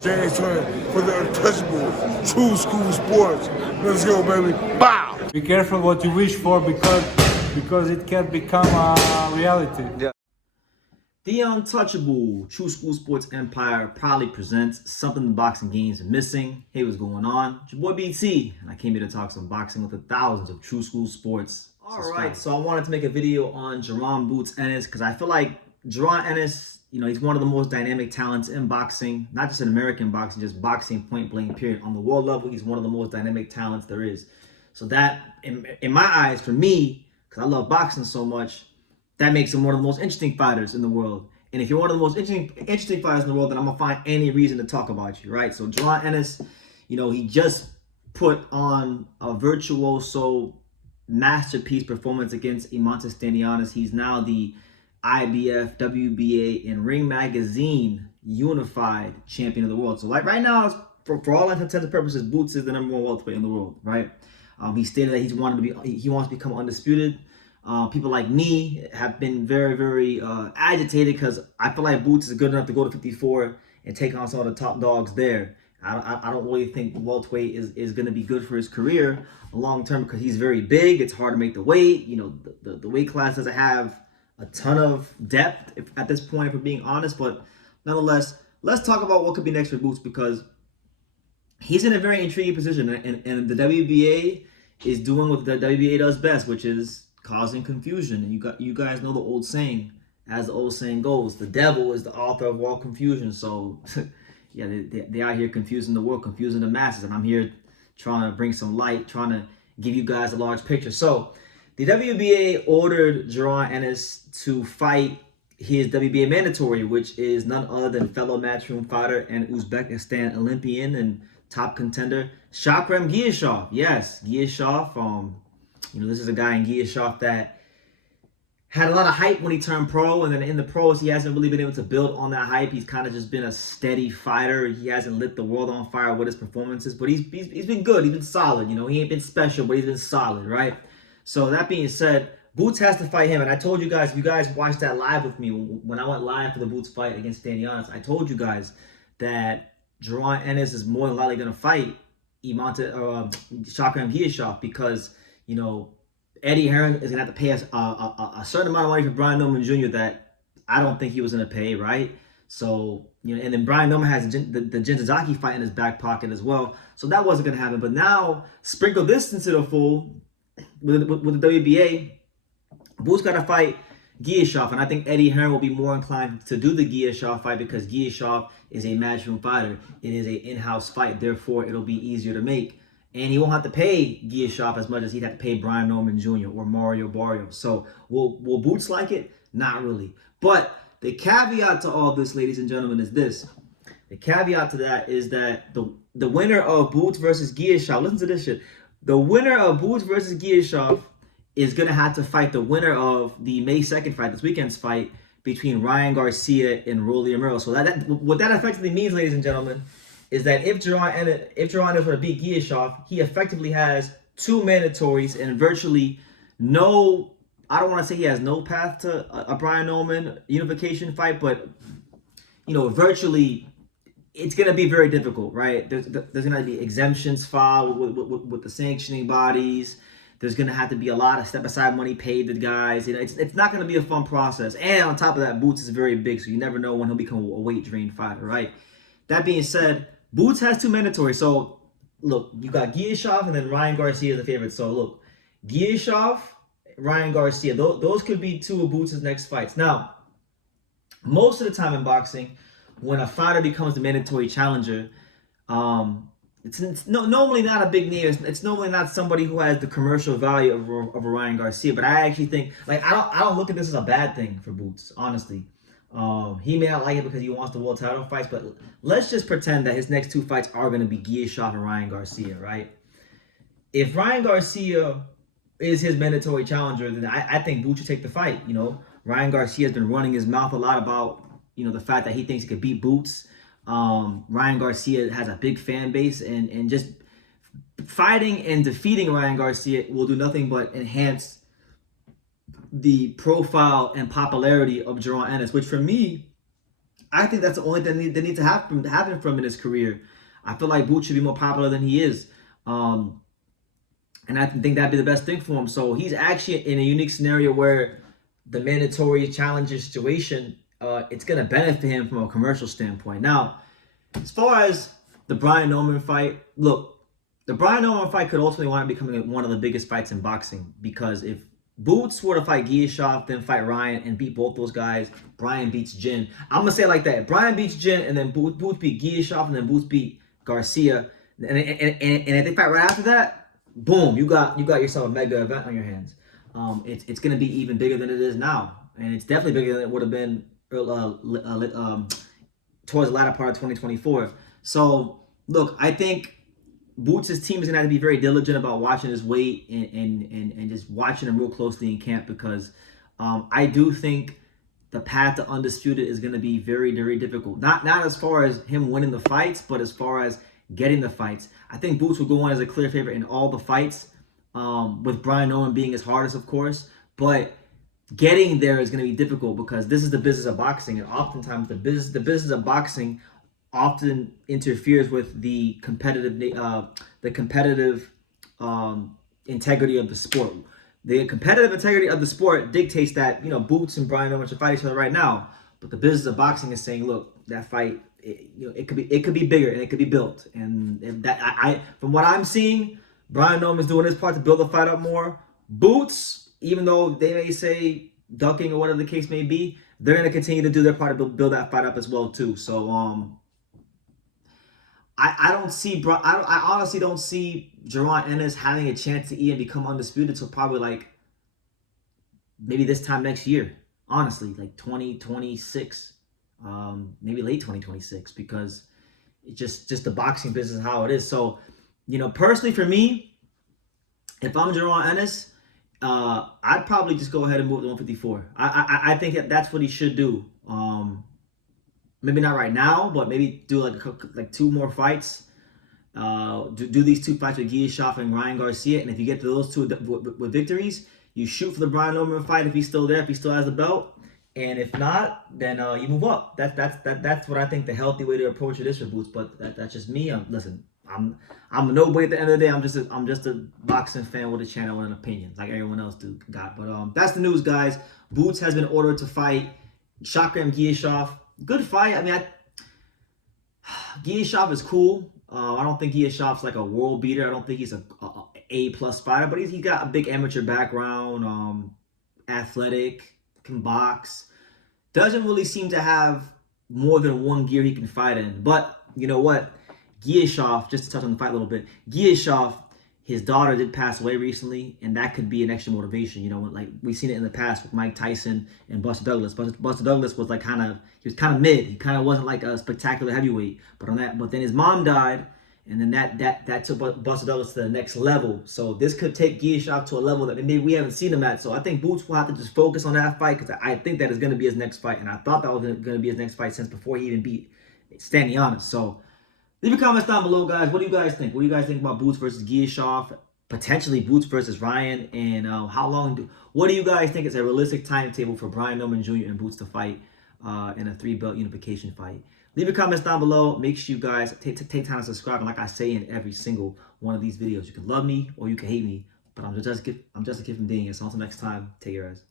James Turner for the untouchable true school sports. Let's go, baby. Bow! Be careful what you wish for because it can become a reality. Yeah. The untouchable True School Sports Empire proudly presents something the boxing games are missing. Hey, what's going on? It's your boy BT, and I came here to talk some boxing with the thousands of True School Sports. Alright, so I wanted to make a video on Jaron Boots Ennis because I feel like Jaron Ennis, he's one of the most dynamic talents in boxing, not just in American boxing, just boxing point blank period. On the world level, he's one of the most dynamic talents there is. So that, in my eyes, for me, because I love boxing so much, that makes him one of the most interesting fighters in the world. And if you're one of the most interesting fighters in the world, then I'm going to find any reason to talk about you, right? So Jaron Ennis, he just put on a virtuoso masterpiece performance against Imantas Stanionis. He's now the IBF, WBA, and Ring Magazine unified champion of the world. So like right now, for all intents and purposes, Boots is the #1 welterweight in the world, right? He stated that he wants to become undisputed. People like me have been very, very agitated because I feel like Boots is good enough to go to 54 and take on some of the top dogs there. I don't really think welterweight is going to be good for his career long term because he's very big. It's hard to make the weight. The weight class doesn't have a ton of depth at this point, if we're being honest. But nonetheless, let's talk about what could be next for Boots because he's in a very intriguing position, and the WBA is doing what the WBA does best, which is causing confusion. And you guys know the old saying, as the old saying goes, the devil is the author of all confusion. So yeah, they out here confusing the world, confusing the masses, and I'm here trying to bring some light, trying to give you guys a large picture. So the WBA ordered Jaron Ennis to fight his WBA mandatory, which is none other than fellow matchroom fighter and Uzbekistan Olympian and top contender Shakrem Giyashov. Yes, Giyashov. This is a guy in Giyashov that had a lot of hype when he turned pro, and then in the pros he hasn't really been able to build on that hype. He's kind of just been a steady fighter. He hasn't lit the world on fire with his performances, but he's been good. He's been solid. He ain't been special, but he's been solid, right? So that being said, Boots has to fight him, and I told you guys, if you guys watched that live with me when I went live for the Boots fight against Stanionis, I told you guys that Jaron Ennis is more than likely going to fight Shakrem Giyashov because Eddie Hearn is going to have to pay us a certain amount of money for Brian Norman Jr. that I don't think he was going to pay, right? So, and then Brian Norman has the Jinzazaki fight in his back pocket as well. So that wasn't going to happen. But now, sprinkle this into the fool with the WBA, Boots got to fight Giyashov. And I think Eddie Hearn will be more inclined to do the Giyashov fight because Giyashov is a matchroom fighter. It is an in-house fight. Therefore, it'll be easier to make. And he won't have to pay Giyashov as much as he'd have to pay Brian Norman Jr. or Mario Barrios. So will Boots like it? Not really. But the caveat to all this, ladies and gentlemen, is this. The caveat to that is that the winner of Boots versus Giyashov, listen to this shit. The winner of Boots versus Giyashov is going to have to fight the winner of the May 2nd fight, this weekend's fight, between Ryan Garcia and Rolly Romero. So what that effectively means, ladies and gentlemen, is that if Jaron Ennis were to beat Giyashov, he effectively has 2 mandatories and virtually no, I don't want to say he has no path to a Brian Norman unification fight, but, virtually it's going to be very difficult, right? There's going to be exemptions filed with the sanctioning bodies. There's going to have to be a lot of step-aside money paid to the guys. It's not going to be a fun process. And on top of that, Boots is very big, so you never know when he'll become a weight-drained fighter, right? That being said, Boots has 2 mandatories. So, look, you got Giyashov and then Ryan Garcia is the favorite. So, look, Giyashov, Ryan Garcia, those could be 2 of Boots' next fights. Now, most of the time in boxing, when a fighter becomes the mandatory challenger, it's normally not a big name. It's normally not somebody who has the commercial value of a Ryan Garcia. But I actually think, I don't look at this as a bad thing for Boots, honestly. He may not like it because he wants the world title fights, but let's just pretend that his next 2 fights are going to be Giyashov and Ryan Garcia, right? If Ryan Garcia is his mandatory challenger, then I think Boots should take the fight. Ryan Garcia has been running his mouth a lot about, the fact that he thinks he could beat Boots. Ryan Garcia has a big fan base, and just fighting and defeating Ryan Garcia will do nothing but enhance the profile and popularity of Jaron Ennis, which for me I think that's the only thing that needs to happen from in his career. I feel like Boots should be more popular than he is. And I think that'd be the best thing for him. So he's actually in a unique scenario where the mandatory challenger situation, it's going to benefit him from a commercial standpoint. Now, as far as the Brian Norman fight, look, the Brian Norman fight could ultimately wind up becoming one of the biggest fights in boxing, because if Boots were to fight Giyashov, then fight Ryan and beat both those guys, Brian beats Jin. I'm gonna say it like that: Brian beats Jin, and then Boots beat Giyashov, and then Boots beat Garcia, and if they fight right after that, boom, you got yourself a mega event on your hands. It's gonna be even bigger than it is now, and it's definitely bigger than it would have been towards the latter part of 2024. So look, I think Boots' team is gonna have to be very diligent about watching his weight and just watching him real closely in camp, because I do think the path to undisputed is gonna be very, very difficult. Not as far as him winning the fights, but as far as getting the fights. I think Boots will go on as a clear favorite in all the fights, with Brian Norman being his hardest, of course. But getting there is gonna be difficult, because this is the business of boxing, and oftentimes the business of boxing often interferes with the competitive integrity of the sport. The competitive integrity of the sport dictates that, Boots and Brian Norman should fight each other right now. But the business of boxing is saying, look, that fight, it could be bigger and it could be built. And that from what I'm seeing, Brian Norman's doing his part to build the fight up more. Boots, even though they may say ducking or whatever the case may be, they're going to continue to do their part to build that fight up as well too. So I honestly don't see Jaron Ennis having a chance to even become undisputed till probably like maybe this time next year. Honestly, like 2026, maybe late 2026, because it's just the boxing business is how it is. So, personally for me, if I'm Jaron Ennis, I'd probably just go ahead and move to 154. I think that's what he should do. Maybe not right now, but maybe do like two more fights. Do these two fights with Giyashov and Ryan Garcia, and if you get to those two with victories, you shoot for the Brian Norman fight if he's still there, if he still has the belt, and if not, then you move up. That's what I think the healthy way to approach it is for Boots. But that's just me. I'm nobody at the end of the day. I'm just a boxing fan with a channel and opinions like everyone else got. But that's the news, guys. Boots has been ordered to fight Shakram Giyashov. Good fight. I mean, Giyashov is cool. I don't think Giyashov's like a world beater. I don't think he's a plus fighter, but he got a big amateur background, athletic, can box. Doesn't really seem to have more than one gear he can fight in. But you know what? Giyashov, just to touch on the fight a little bit, Giyashov, his daughter did pass away recently, and that could be an extra motivation. Like we've seen it in the past with Mike Tyson and Buster Douglas. Buster Douglas was like kind of mid. He kind of wasn't like a spectacular heavyweight. But then his mom died, and then that took Buster Douglas to the next level. So this could take Giyashov to a level that maybe we haven't seen him at. So I think Boots will have to just focus on that fight, because I think that is going to be his next fight, and I thought that was going to be his next fight since before he even beat Stanionis. So leave your comments down below, guys. What do you guys think? What do you guys think about Boots versus Giyashov? Potentially Boots versus Ryan? And what do you guys think is a realistic timetable for Brian Norman Jr. and Boots to fight in a 3-belt unification fight? Leave your comments down below. Make sure you guys take time to subscribe. And like I say in every single one of these videos, you can love me or you can hate me, but I'm just a kid from Ding. So until next time, take care, guys.